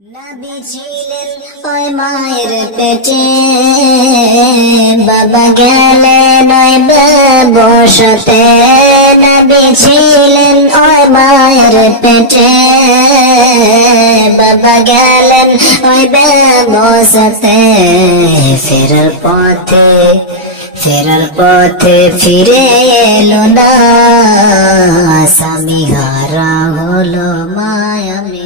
নবী ছিলেন ওই মায়ের পেটে, বাবা গেলেন ওই ব্যবসাতে। নবী ছিলেন ওই মায়ের পেটে, বাবা গেলেন ওই ব্যবসাতে। ফেরার পথে ফিরে এলো না, স্বামী হারা হলো মায়ামি।